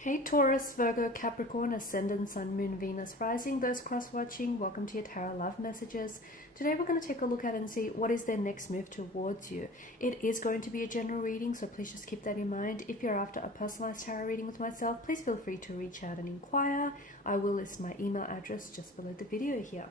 Hey Taurus, Virgo, Capricorn, Ascendant, Sun, Moon, Venus, Rising, those cross-watching, welcome to your Tarot Love Messages. Today we're going to take a look at and see what is their next move towards you. It is going to be a general reading, so please just keep that in mind. If you're after a personalized tarot reading with myself, please feel free to reach out and inquire. I will list my email address just below the video here.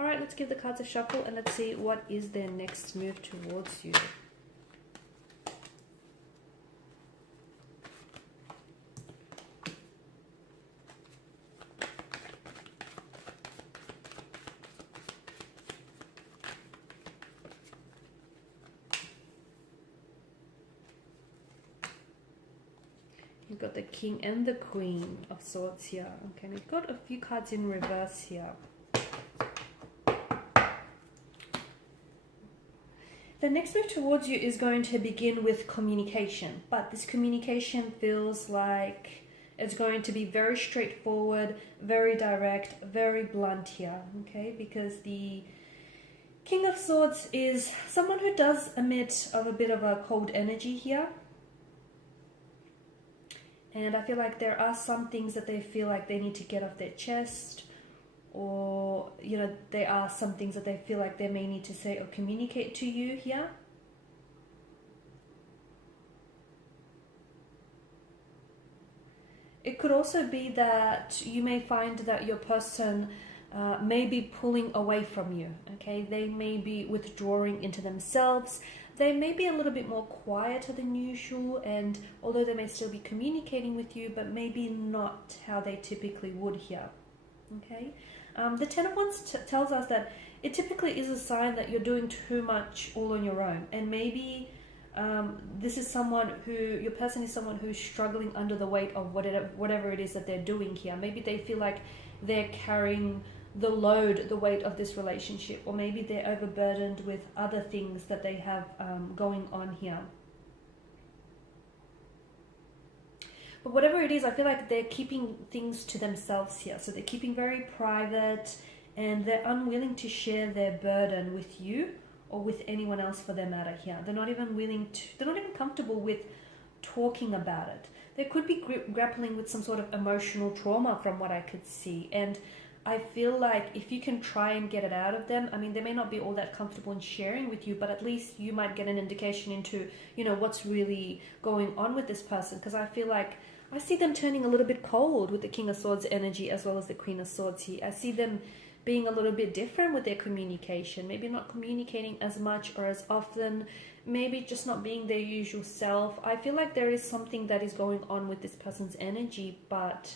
Alright, let's give the cards a shuffle and let's see what is their next move towards you. You've got the King and the Queen of Swords here. Okay, we've got a few cards in reverse here. The next move towards you is going to begin with communication, but this communication feels like it's going to be very straightforward, very direct, very blunt here, okay? Because the King of Swords is someone who does emit of a bit of a cold energy here. And I feel like there are some things that they feel like they need to get off their chest, or, you know, there are some things that they feel like they may need to say or communicate to you here. It could also be that you may find that your person may be pulling away from you, okay? They may be withdrawing into themselves. They may be a little bit more quieter than usual, and although they may still be communicating with you, but maybe not how they typically would here, okay? The Ten of Wands tells us that it typically is a sign that you're doing too much all on your own, and maybe this is someone who, your person is someone who's struggling under the weight of whatever it is that they're doing here. Maybe they feel like they're carrying the load, the weight of this relationship, or maybe they're overburdened with other things that they have going on here. But whatever it is, I feel like they're keeping things to themselves here. So they're keeping very private, and they're unwilling to share their burden with you or with anyone else for that matter here. They're not even willing to, they're not even comfortable with talking about it. They could be grappling with some sort of emotional trauma from what I could see, and I feel like if you can try and get it out of them, I mean, they may not be all that comfortable in sharing with you, but at least you might get an indication into, you know, what's really going on with this person. Because I feel like I see them turning a little bit cold with the King of Swords energy as well as the Queen of Swords here. I see them being a little bit different with their communication, maybe not communicating as much or as often, maybe just not being their usual self. I feel like there is something that is going on with this person's energy, but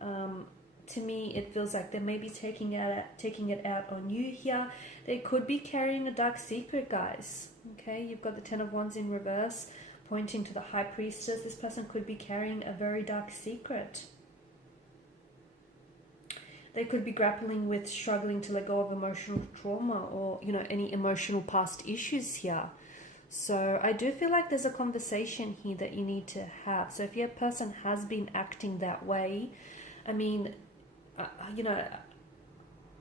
to me, it feels like they may be taking it out on you here. They could be carrying a dark secret, guys. Okay, you've got the Ten of Wands in reverse, pointing to the High Priestess. This person could be carrying a very dark secret. They could be grappling with struggling to let go of emotional trauma, or, you know, any emotional past issues here. So I do feel like there's a conversation here that you need to have. So if your person has been acting that way, I mean, you know,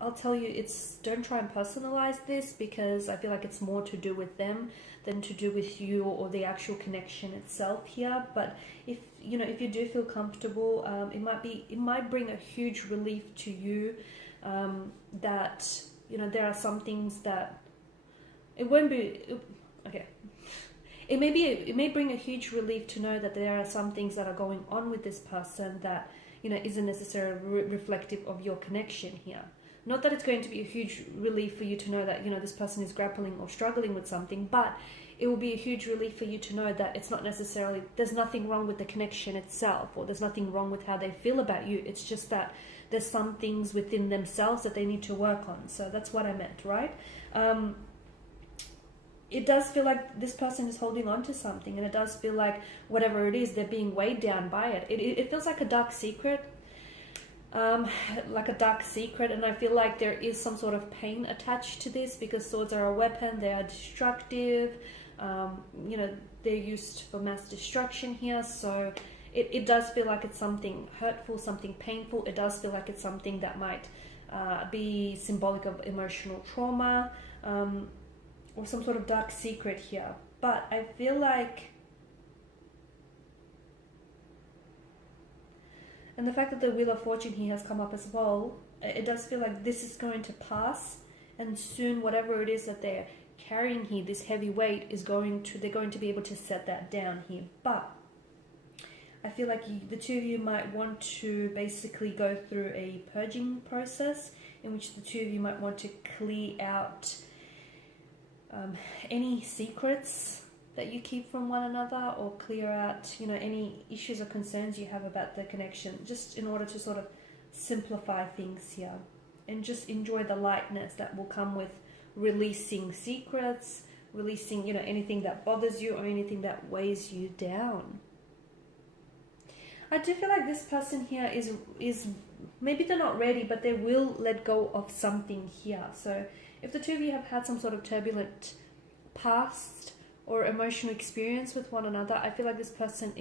I'll tell you, don't try and personalize this, because I feel like it's more to do with them than to do with you or the actual connection itself here. But if you know, if you do feel comfortable, it might bring a huge relief to you, that, you know, there are some things that it won't be okay. It may bring a huge relief to know that there are some things that are going on with this person that, you know, isn't necessarily reflective of your connection here. Not that it's going to be a huge relief for you to know that, you know, this person is grappling or struggling with something, but it will be a huge relief for you to know that it's not necessarily, there's nothing wrong with the connection itself, or there's nothing wrong with how they feel about you. It's just that there's some things within themselves that they need to work on. So that's what I meant, right? It does feel like this person is holding on to something, and it does feel like whatever it is, they're being weighed down by it. It feels like a dark secret, and I feel like there is some sort of pain attached to this, because swords are a weapon, they are destructive, you know, they're used for mass destruction here. So it does feel like it's something hurtful, something painful. It does feel like it's something that might be symbolic of emotional trauma, or some sort of dark secret here. But I feel like And the fact that the Wheel of Fortune here has come up as well, it does feel like this is going to pass, and soon whatever it is that they're carrying here, this heavy weight, they're going to be able to set that down here. But I feel like the two of you might want to basically go through a purging process in which the two of you might want to clear out any secrets that you keep from one another, or clear out, any issues or concerns you have about the connection, just in order to sort of simplify things here and just enjoy the lightness that will come with releasing secrets, releasing, anything that bothers you or anything that weighs you down. I do feel like this person here is maybe they're not ready, but they will let go of something here. So if the two of you have had some sort of turbulent past or emotional experience with one another, I feel like this person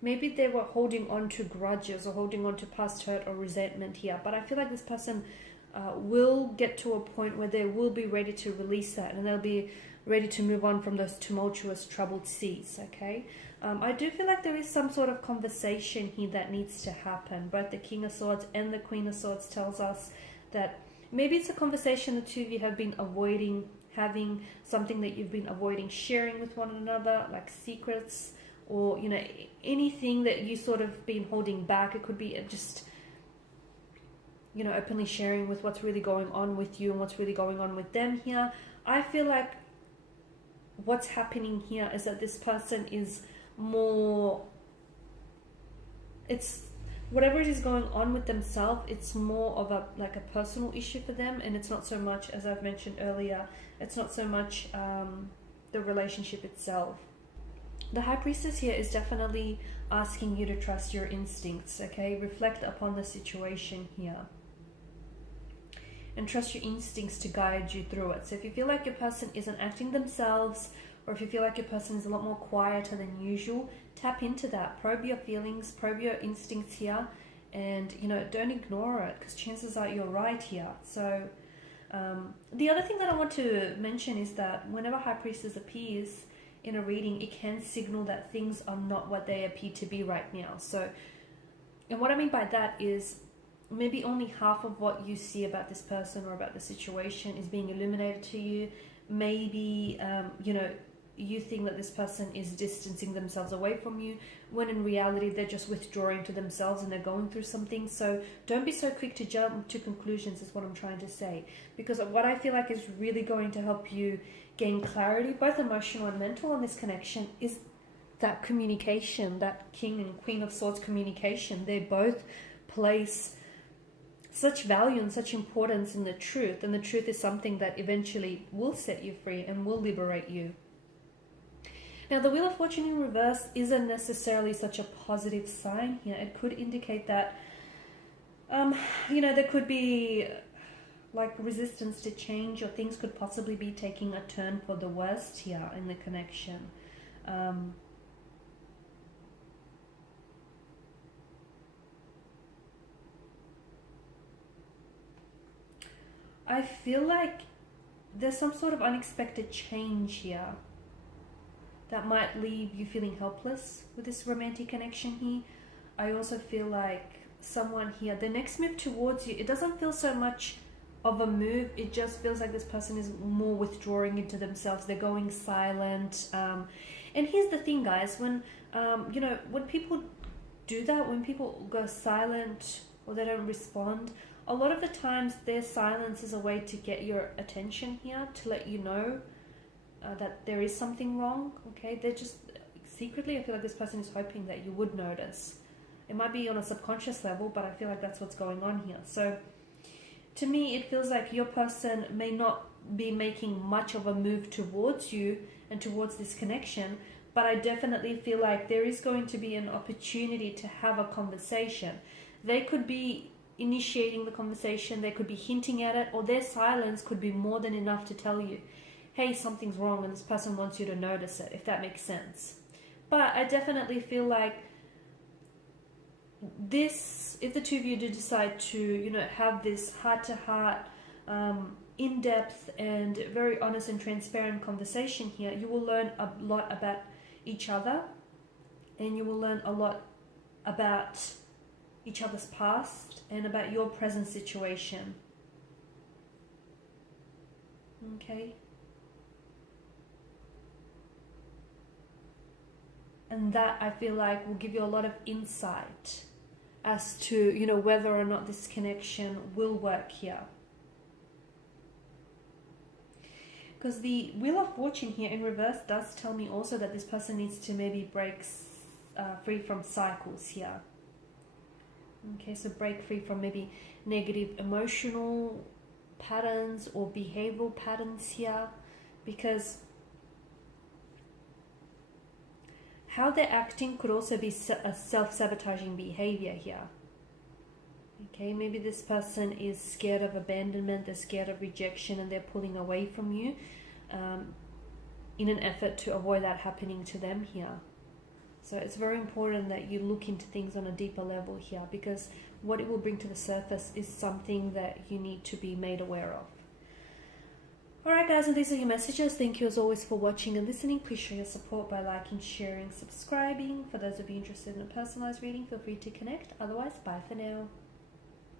maybe they were holding on to grudges or holding on to past hurt or resentment here, but I feel like this person will get to a point where they will be ready to release that, and they'll be ready to move on from those tumultuous, troubled seas, okay? I do feel like there is some sort of conversation here that needs to happen. Both the King of Swords and the Queen of Swords tells us that maybe it's a conversation the two of you have been avoiding having, something that you've been avoiding sharing with one another, like secrets, or anything that you sort of been holding back. It could be just openly sharing with what's really going on with you and what's really going on with them here. I feel like what's happening here is that this person is more, it's whatever it is going on with themselves, it's more of a personal issue for them, and it's not so much, as I've mentioned earlier, it's not so much the relationship itself. The High Priestess here is definitely asking you to trust your instincts, okay? Reflect upon the situation here and trust your instincts to guide you through it. So if you feel like your person isn't acting themselves, or if you feel like your person is a lot more quieter than usual, tap into that. Probe your feelings, probe your instincts here, and don't ignore it, because chances are you're right here. So the other thing that I want to mention is that whenever High Priestess appears in a reading, it can signal that things are not what they appear to be right now. So, and what I mean by that is maybe only half of what you see about this person or about the situation is being illuminated to you. Maybe you think that this person is distancing themselves away from you, when in reality they're just withdrawing to themselves and they're going through something. So don't be so quick to jump to conclusions, is what I'm trying to say, because what I feel like is really going to help you gain clarity, both emotional and mental, on this connection is that communication, that King and Queen of Swords communication. They both place such value and such importance in the truth, and the truth is something that eventually will set you free and will liberate you. Now, the Wheel of Fortune in reverse isn't necessarily such a positive sign here. It could indicate that, there could be resistance to change, or things could possibly be taking a turn for the worst here in the connection. I feel like there's some sort of unexpected change here that might leave you feeling helpless with this romantic connection here. I also feel like someone here, the next move towards you, it doesn't feel so much of a move. It just feels like this person is more withdrawing into themselves. They're going silent. And here's the thing, guys, when people do that, when people go silent or they don't respond, a lot of the times their silence is a way to get your attention here, to let you know that there is something wrong, okay? They're just secretly, I feel like this person is hoping that you would notice. It might be on a subconscious level, but I feel like that's what's going on here. So to me, it feels like your person may not be making much of a move towards you and towards this connection, but I definitely feel like there is going to be an opportunity to have a conversation. They could be initiating the conversation, they could be hinting at it, or their silence could be more than enough to tell you, hey, something's wrong, and this person wants you to notice it, if that makes sense. But I definitely feel like this, if the two of you do decide to, have this heart-to-heart, in-depth and very honest and transparent conversation here, you will learn a lot about each other, and you will learn a lot about each other's past and about your present situation. Okay. And that, I feel like, will give you a lot of insight as to, you know, whether or not this connection will work here. Because the Wheel of Fortune here in reverse does tell me also that this person needs to maybe break free from cycles here. Okay, so break free from maybe negative emotional patterns or behavioral patterns here, because how they're acting could also be a self-sabotaging behavior here. Okay, maybe this person is scared of abandonment, they're scared of rejection, and they're pulling away from you in an effort to avoid that happening to them here. So it's very important that you look into things on a deeper level here, because what it will bring to the surface is something that you need to be made aware of. Alright guys, and these are your messages. Thank you as always for watching and listening. Please show your support by liking, sharing, subscribing. For those of you interested in a personalized reading, feel free to connect. Otherwise, bye for now.